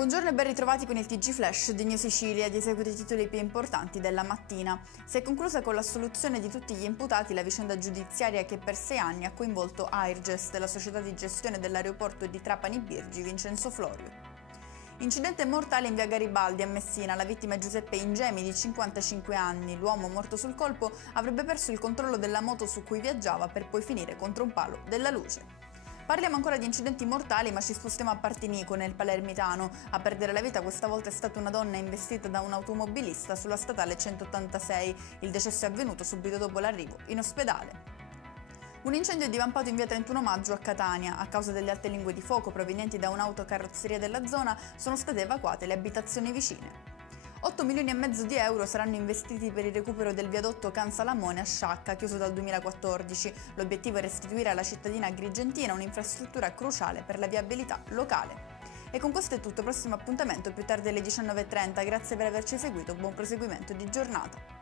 Buongiorno e ben ritrovati con il TG Flash di New Sicilia. Di seguito i titoli più importanti della mattina. Si è conclusa con l'assoluzione di tutti gli imputati la vicenda giudiziaria che per 6 anni ha coinvolto Airgest, la società di gestione dell'aeroporto di Trapani Birgi, Vincenzo Florio. Incidente mortale in via Garibaldi a Messina. La vittima è Giuseppe Ingemi, di 55 anni. L'uomo morto sul colpo avrebbe perso il controllo della moto su cui viaggiava per poi finire contro un palo della luce. Parliamo ancora di incidenti mortali, ma ci spostiamo a Partinico, nel Palermitano. A perdere la vita questa volta è stata una donna investita da un automobilista sulla statale 186. Il decesso è avvenuto subito dopo l'arrivo in ospedale. Un incendio è divampato in via 31 Maggio a Catania. A causa delle alte lingue di fuoco provenienti da un'autocarrozzeria della zona, sono state evacuate le abitazioni vicine. 8 milioni e mezzo di euro saranno investiti per il recupero del viadotto Cansalamone a Sciacca, chiuso dal 2014. L'obiettivo è restituire alla cittadina agrigentina un'infrastruttura cruciale per la viabilità locale. E con questo è tutto, prossimo appuntamento più tardi alle 19:30. Grazie per averci seguito, buon proseguimento di giornata.